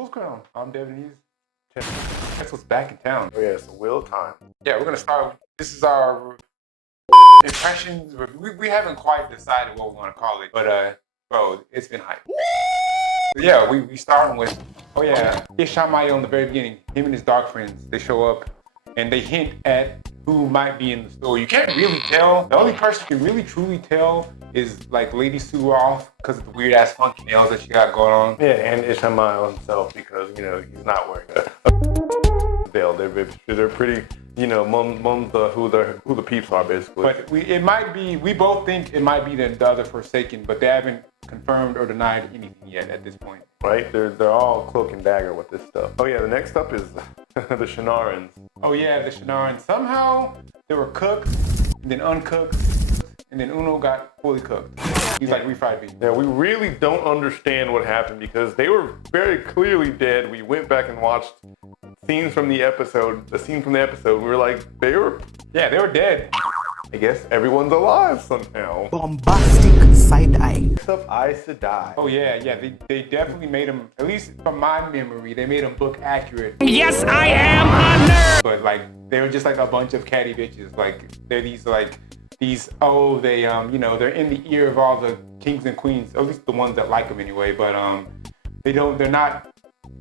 Post Crown. I'm Devin. Guess what's back in town? Oh yeah, it's Will time. Yeah, we're gonna start. This is our impressions. We haven't quite decided what we want to call it, but bro, it's been hype. Yeah, we starting with. Oh yeah, Ishamael in the very beginning. Him and his dark friends. They show up and they hint at who might be in the story. You can't really tell. The only person you can really truly tell is like Lady Suroff because of the weird ass funky nails that she got going on. Yeah, and Ishamael himself because he's not wearing a veil. They're pretty. Mum's who the peeps are basically. But it might be. We both think it might be the other Forsaken, but they haven't confirmed or denied anything yet at this point. Right? They're all cloak and dagger with this stuff. Oh yeah, the next up is the Shinarans. Oh yeah, the Shinarans. Somehow they were cooked, and then uncooked, and then Uno got fully cooked. He's like refried beef. Yeah, we really don't understand what happened because they were very clearly dead. We went back and watched scenes from the episode. The scene from the episode. We were like, they were dead. I guess everyone's alive somehow. Bombastic side-eye. Next up, Aes Sedai. Oh yeah. They definitely made him, at least from my memory, they made him book accurate. Yes, I am a nerd! But like, they were just like a bunch of catty bitches. Like, they're they're in the ear of all the kings and queens, at least the ones that like them anyway, but they're not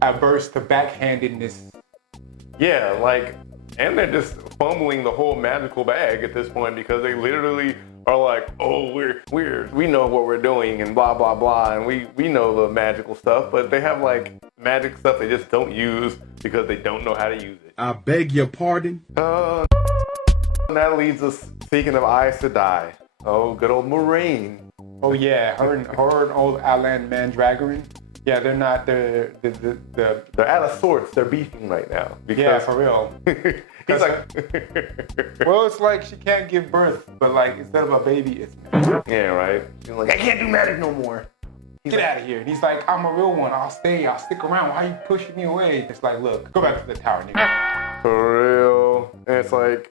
averse to backhandedness. Yeah, and they're just fumbling the whole magical bag at this point because they literally are like, oh, we know what we're doing and blah, blah, blah. And we know the magical stuff, but they have like magic stuff they just don't use because they don't know how to use it. I beg your pardon? And that leads us, speaking of Aes Sedai, oh, good old Moraine. Oh yeah, her and old Alan Mandragoran. Yeah, they're not, they're out of sorts. They're beefing right now. Because yeah, for real. He's like, well, it's like she can't give birth, but like instead of a baby, it's magic. Yeah, right. She's like, I can't do magic no more. Get out of here. And he's like, I'm a real one. I'll stick around. Why are you pushing me away? It's like, look, go back to the tower, nigga. For real. And it's like,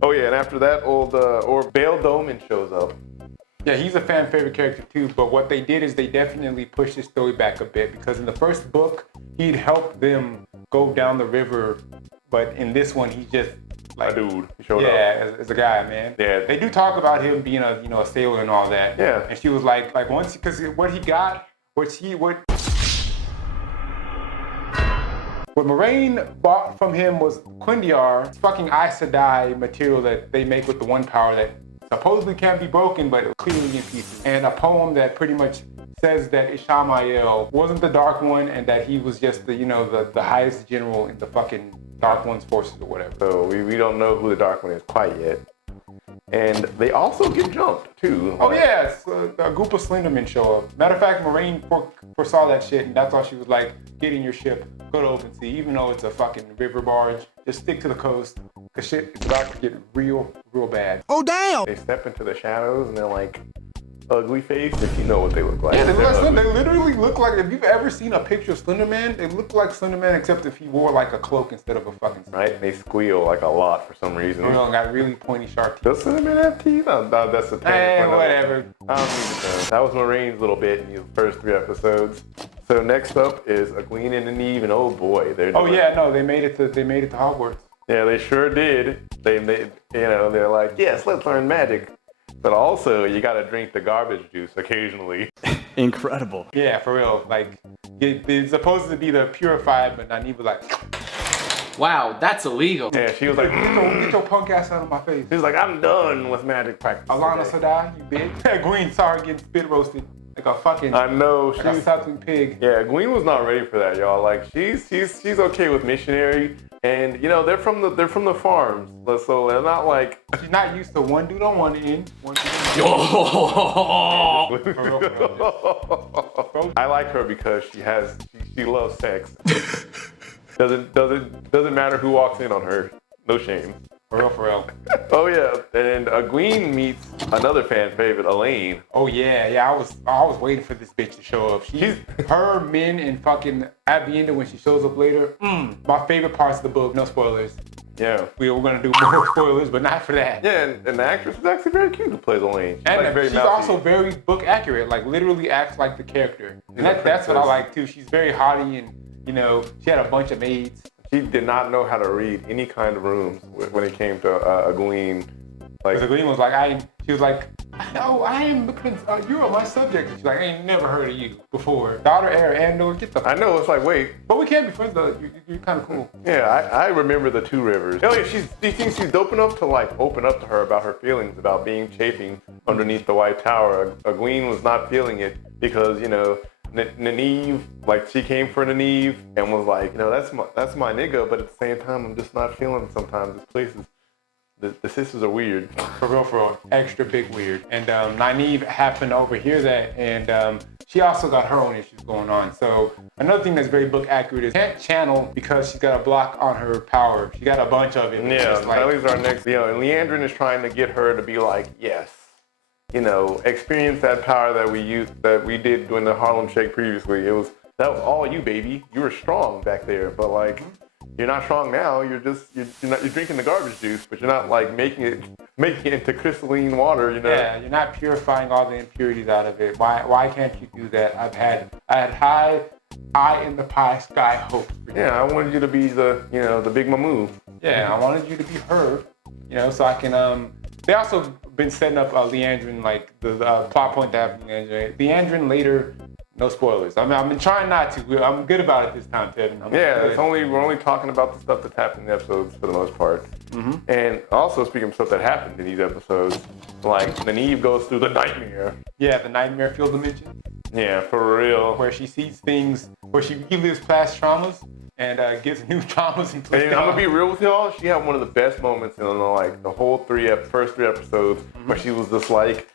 oh yeah, and after that, or Bail Doman shows up. Yeah, he's a fan favorite character too, but what they did is they definitely pushed his story back a bit because in the first book, he'd helped them go down the river, but in this one, he's just like a dude. He showed up. Yeah, as a guy, man. Yeah. They do talk about him being a sailor and all that. Yeah. And she was like once, because what Moraine bought from him was Quindiar, fucking Aes Sedai material that they make with the one power that supposedly can't be broken, but clearly in pieces. And a poem that pretty much says that Ishamael wasn't the Dark One and that he was just the highest general in the fucking Dark One's forces or whatever. So we don't know who the Dark One is quite yet. And they also get jumped too. Oh yeah, a group of Slendermen show up. Matter of fact, Moraine foresaw that shit, and that's why she was like, get in your ship, go to open sea, even though it's a fucking river barge, just stick to the coast, cause shit is about to get real bad. Oh damn! They step into the shadows and they're like ugly face, if you know what they look like. Yeah, they literally look like, if you've ever seen a picture of Slenderman, they look like Slenderman except if he wore like a cloak instead of a fucking suit. Right? They squeal like a lot for some reason. Got really pointy sharp teeth. Does Slenderman have teeth? No, that's a thing. Whatever. I don't need to know. That was Moraine's little bit in the first 3 episodes. So next up is Egwene and Nynaeve, and oh boy, they made it to Hogwarts. Yeah, they sure did. They're like, yes, let's learn magic. But also, you gotta drink the garbage juice occasionally. Incredible. Yeah, for real. Like, it's supposed to be the purified, but Nynaeve was like, wow, that's illegal. Yeah, she was like, get your punk ass out of my face. She was like, I'm done with magic practice. Alana Sedai, you bitch. Egwene saw her getting spit roasted like a fucking. I know. Like a suckling pig. Yeah, Egwene was not ready for that, y'all. Like, she's okay with missionary. And they're from the farms, so they're not like. She's not used to one dude on one end, one dude on I like her because she loves sex. Doesn't matter who walks in on her. No shame. For real. Oh yeah, and Egwene meets another fan favorite, Elaine. Oh yeah. I was waiting for this bitch to show up. Her, Min, and fucking at the end when she shows up later. My favorite parts of the book. No spoilers. Yeah. We're gonna do more spoilers, but not for that. Yeah, and the actress is actually very cute who plays Elaine. And like, very she's mouthy. also very book accurate, like literally acts like the character. And that's what I like too. She's very haughty and, you know, she had a bunch of maids. She did not know how to read any kind of rooms when it came to Egwene. Like, Because Egwene was like, she was like, no, I am, you are my subject. And she's like, I ain't never heard of you before. Daughter, heir, and get the I know, it's like, wait. But we can't be friends though, you're kind of cool. Yeah, I remember the Two Rivers. Oh yeah, she thinks she's dope enough to like open up to her about her feelings about being chafing underneath the White Tower. Egwene was not feeling it because, you know, Nynaeve, like she came for Nynaeve and was like, you know, that's my nigga, but at the same time, I'm just not feeling sometimes this place is, the sisters are weird. For real, extra big weird. And Nynaeve happened to overhear that, and she also got her own issues going on. So another thing that's very book accurate is she can't channel because she's got a block on her power. She got a bunch of it. Yeah, like, that leads our next, you know, and Liandrin is trying to get her to be like, yes, you know, experience that power that we did during the Harlem Shake previously. That was all you, baby. You were strong back there, but like, you're not strong now. You're drinking the garbage juice, but you're not like making it into crystalline water, you know? Yeah, you're not purifying all the impurities out of it. Why can't you do that? I had high in the pie sky hopes for you. Yeah, I wanted you to be the big mamoo. Yeah, I wanted you to be her, you know, so I can they also been setting up Liandrin, like the plot point to have Liandrin later. No spoilers. I mean, I've been trying not to. I'm good about it this time, Tevin. We're only talking about the stuff that's happened in the episodes for the most part. Mm-hmm. And also, speaking of stuff that happened in these episodes, like Nynaeve goes through the nightmare. Yeah, the nightmare field dimension. Yeah, for real. Where she sees things, where she relives past traumas and gets new traumas and twists. And I'm gonna be real with y'all. She had one of the best moments in the whole first three episodes, where she was just like.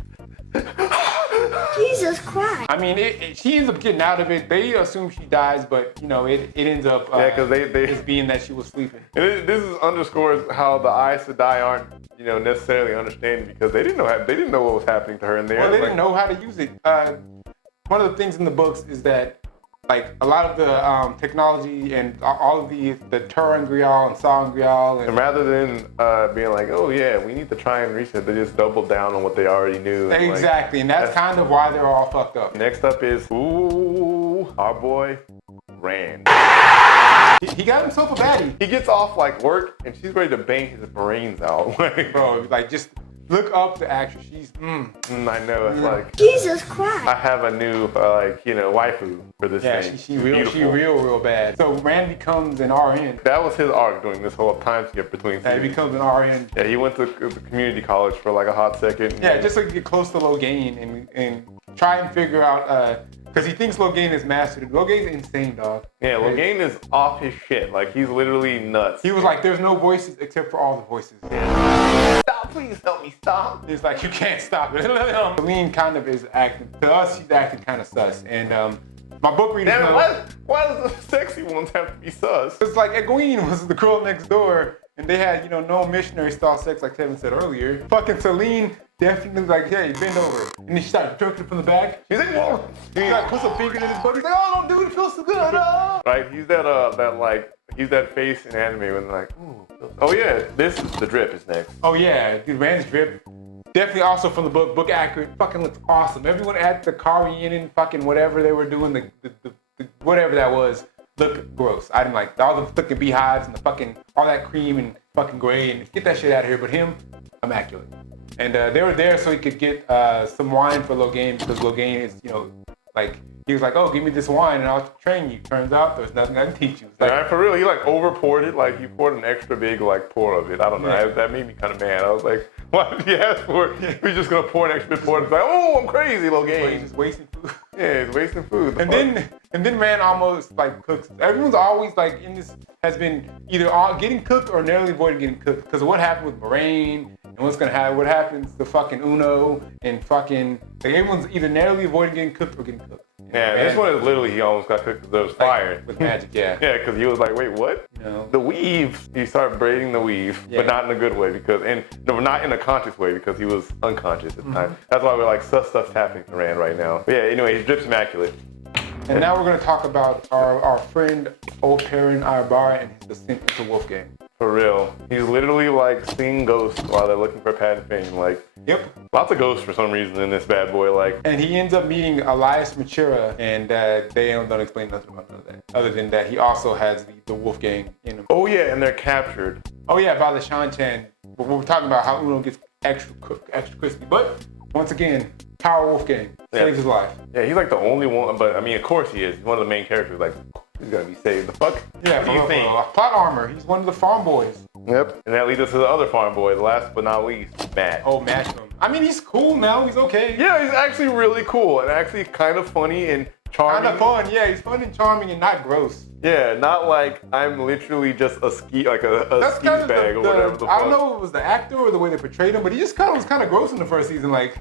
Jesus Christ. I mean, she ends up getting out of it. They assume she dies, but, you know, it ends up because they it's being that she was sleeping. And this underscores how the Aes Sedai aren't, you know, necessarily understanding because they didn't know what was happening to her in there. Well, they didn't know how to use it. One of the things in the books is that, like, a lot of the technology and all of the Turin Grial and Song Grial. And rather than being like, oh yeah, we need to try and reset, they just doubled down on what they already knew. And exactly, and that's kind of why they're all fucked up. Next up is, our boy, Rand. He got himself a baddie. He gets off like work and she's ready to bang his brains out. Bro, like just look up the actress. She's, I know, it's like, Jesus Christ. I have a new, waifu for this thing. She real bad. So Rand becomes an RN. That was his arc during this whole time skip between seasons. He becomes an RN. Yeah, he went to community college for like a hot second. Yeah, just so he could get close to Logain and try and figure out, because he thinks Logain is mastered. Logain's insane, dog. Yeah, Logain is off his shit. Like, he's literally nuts. He was like, there's no voices except for all the voices. Stop, please help me stop. He's like, you can't stop it. Selene kind of is acting, to us, she's acting kind of sus. And my book readers know. Why does the sexy ones have to be sus? It's like Egwene was the girl next door, and they had, you know, no missionary style sex like Kevin said earlier. Fucking Selene definitely like, hey, bend over. And then she started jerking from the back. He's like, whoa. He like puts a finger in his butt. He's like, oh, don't do it, it feels so good. Oh. Right, he's that face in anime when like, ooh. Oh yeah, the drip is next. Oh yeah, dude, Rand's drip. Definitely also from the book accurate. Fucking looks awesome. Everyone at the Carahein and fucking whatever they were doing, the whatever that was, looked gross. I didn't like all the fucking beehives and the fucking, all that cream and fucking gray and get that shit out of here. But him, immaculate. And they were there so he could get some wine for Logain because Logain is, you know, like, he was like, oh, give me this wine and I'll train you. Turns out there's nothing I can teach you. Like, for real, he like over poured it, like he poured an extra big like pour of it. I don't know, that made me kind of mad. I was like, why did you ask for it? We're just gonna pour an extra big pour. It's like, oh, I'm crazy, Logain. He's just wasting food. Yeah, he's wasting food. And then Rand almost like cooks. Everyone's always like in this has been either getting cooked or narrowly avoiding getting cooked because of what happened with Moraine and what happens to fucking Uno and fucking like everyone's either narrowly avoiding getting cooked or getting cooked. Yeah, this one is literally he almost got cooked because there was fire. Like, with magic, yeah. Yeah, because he was like, wait, what? You know? The weave. He started braiding the weave, but not in a good way not in a conscious way because he was unconscious at the time. That's why we're like, stuff's happening to Rand right now. But yeah, anyway, his drip's immaculate. And now we're going to talk about our friend, old Perrin Ibarra, and his descent into Wolfgang. For real. He's literally like seeing ghosts while they're looking for Padan Fain. Like, Yep. lots of ghosts for some reason in this bad boy. Like, And he ends up meeting Elias Machira, and they don't explain nothing about none of that. Other than that, he also has the wolf gang in him. oh yeah, and they're captured. Oh yeah, by the Shan-Chan. But we're talking about how Uno gets extra crispy. But once again, Power Wolf Gang saves his life. Yeah, he's like the only one, but I mean, of course he is. He's one of the main characters. Like, he's gonna be saved. The fuck? Yeah, What do you think? plot armor. He's one of the farm boys. Yep. And that leads us to the other farm boy, last but not least, Matt. Oh, Matchroom. I mean, he's cool now. He's okay. Yeah, he's actually really cool and actually kind of funny and charming. Kind of fun. Yeah, he's fun and charming and not gross. Yeah, not like I'm literally just a ski, like a That's ski kind of bag or whatever the fuck. I don't know if it was the actor or the way they portrayed him, but he just was kind of gross in the first season. Like,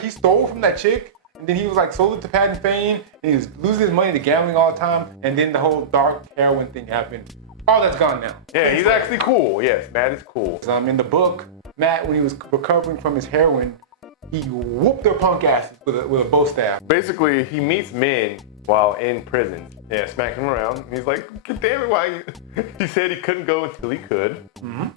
he stole from that chick, and then he was like sold it to Padan Fain, and he was losing his money to gambling all the time, and then the whole dark heroin thing happened. All that's gone now. Yeah, he's actually cool. Yes, Matt is cool. In the book, Matt, when he was recovering from his heroin, he whooped their punk asses with a bow staff. Basically, he meets men while in prison. Yeah, smacks him around. And he's like, "God damn it, why?" He said he couldn't go until he could,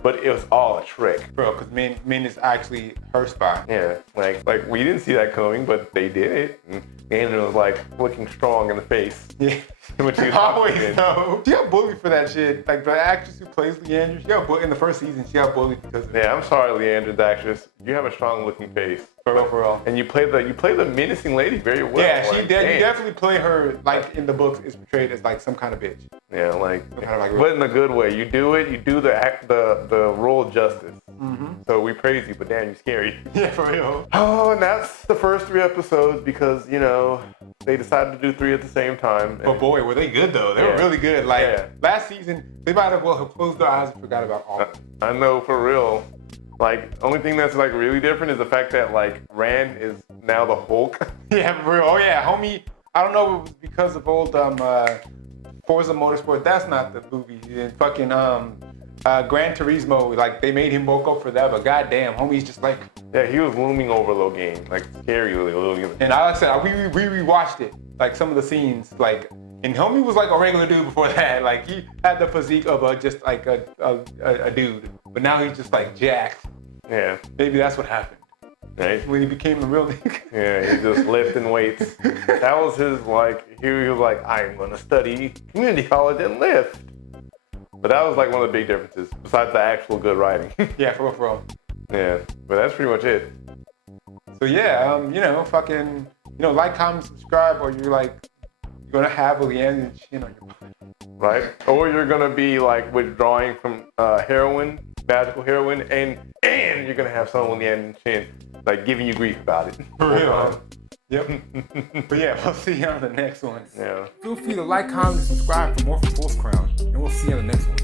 but it was all a trick. Bro, because Min is actually her spy. Yeah, like we didn't see that coming, but they did it. And Nynaeve was like looking strong in the face. Yeah. When she was Always talking. know. She got bullied for that shit. Like the actress who plays Liandrin, she got bullied in the first season. She got bullied because of it. Yeah, I'm sorry, Liandrin's actress. You have a strong looking face. For real. And you play the menacing lady very well. Yeah, like, you damn. definitely play her like in the books is portrayed as like some kind of bitch. Yeah, like, Kind of like but in a good way. You do the role justice. So we praise you, but damn, you're scary. Yeah, for real. Oh, and that's the first 3 episodes because, you know, they decided to do 3 at the same time. But boy, were they good though. They were really good. Like last season, they might have well have closed their eyes and forgot about all of it. I know, for real. Like, only thing that's like really different is the fact that like Rand is now the Hulk. Yeah, for real. Oh yeah, homie. I don't know if it was because of old Forza Motorsport. That's not the movie. And fucking Gran Turismo. Like they made him woke up for that, but goddamn, homie's just like. Yeah, he was looming over Logain, like scarily looming. And like I said, we rewatched it, like some of the scenes, like, and homie was like a regular dude before that. Like he had the physique of just like a dude, but now he's just like jacked. Yeah. Maybe that's what happened. Right? When he became a real nigga. Yeah, he just lifting weights. That was his like. He was like, I'm gonna study community college and lift. But that was like one of the big differences, besides the actual good writing. Yeah, for real. Yeah, but that's pretty much it. So yeah, you know, fucking, you know, like, comment, subscribe, or you're gonna have a Liandrin chin on your body. Right? Or you're gonna be like withdrawing from heroin, magical heroin, and you're gonna have someone in the end chin like giving you grief about it. For real. Yep. But yeah, we'll see you on the next one. Yeah. Feel free to like, comment, and subscribe for more from Force Crown, and we'll see you on the next one.